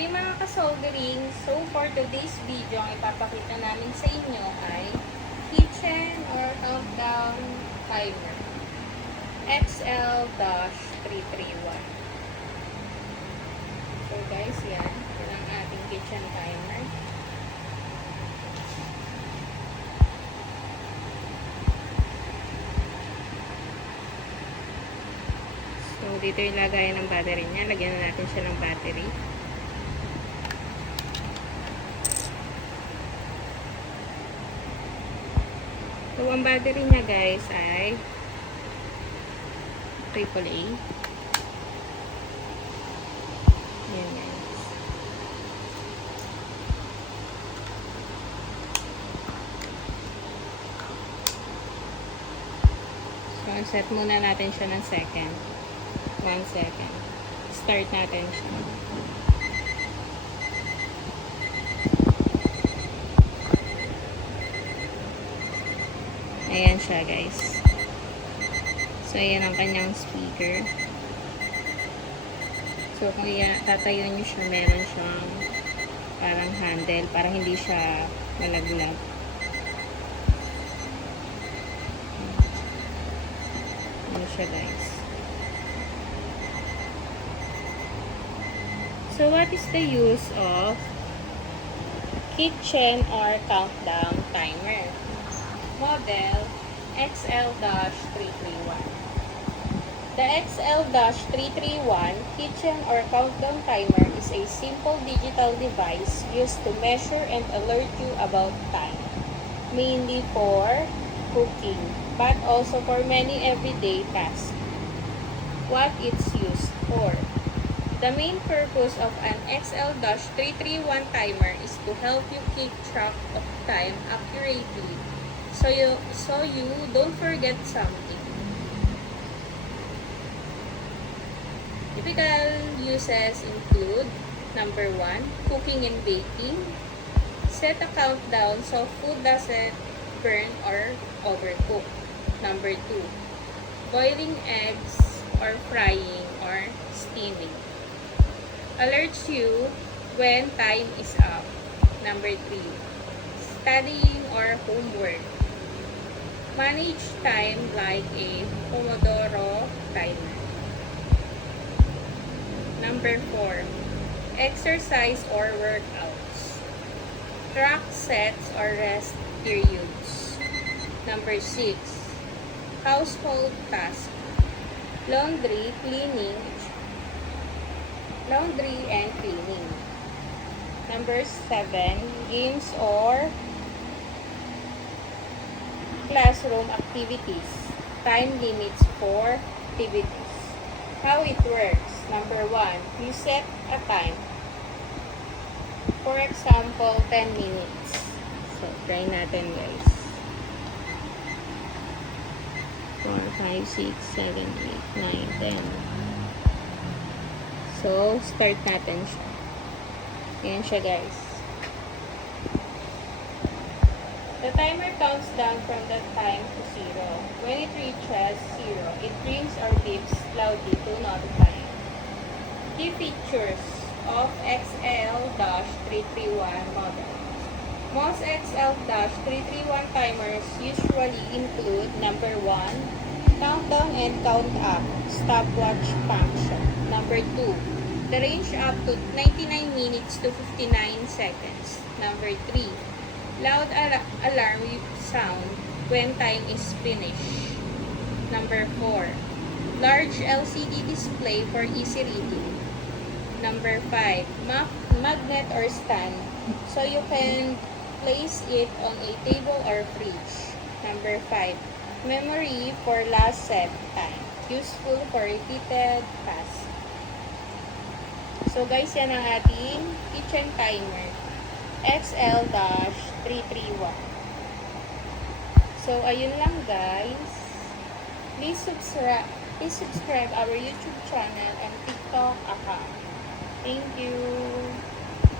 Ay mga ka-soldering, so for today's video, ang ipapakita namin sa inyo ay kitchen or countdown timer XL-331. So guys, yan ang ating kitchen timer. So dito yung lagayan ng battery niya. Lagyan na natin siya ng battery. So, ang battery niya guys ay AAA. Ayan guys. So, set muna natin siya ng second. 1 second. Start natin siya. Ayan siya guys. So ayan ang kanyang speaker. So kung tatayo nyo siya, meron siyang parang handle para hindi siya malaglag. Ayan siya guys. So what is the use of kitchen or countdown timer? Model XL-331. The XL-331 kitchen or countdown timer is a simple digital device used to measure and alert you about time, mainly for cooking, but also for many everyday tasks. What it's used for. The main purpose of an XL-331 timer is to help you keep track of time accurately so you don't forget something. Typical uses include: number 1, cooking and baking. Set a countdown so food doesn't burn or overcook. Number 2, boiling eggs or frying or steaming. Alerts you when time is up. Number 3, studying or homework. Manage time like a Pomodoro timer. Number 4, exercise or workouts. Track sets or rest periods. Number 6, household tasks. Laundry and cleaning. Number 7, games or classroom activities. Time limits for activities. How it works. Number 1, you set a time. For example, 10 minutes. So, try natin guys. 4, 5, 6, 7, 8, 9, 10. So, start natin siya. Ayan siya guys. The timer counts down from the time to 0. When it reaches 0, it rings or beeps loudly to notify. Key features of XL-331 model. Most XL-331 timers usually include: number 1, countdown and count up stopwatch function. Number 2, the range up to 99 minutes to 59 seconds. Number 3, loud alarm sound when time is finished. Number 4, large LCD display for easy reading. Number 5, magnet or stand, so you can place it on a table or fridge. Number 5, memory for last set time, useful for repeated tasks. So guys, yan ang ating kitchen timer XL-331. So ayun lang guys. Please subscribe our YouTube channel and TikTok account. Thank you.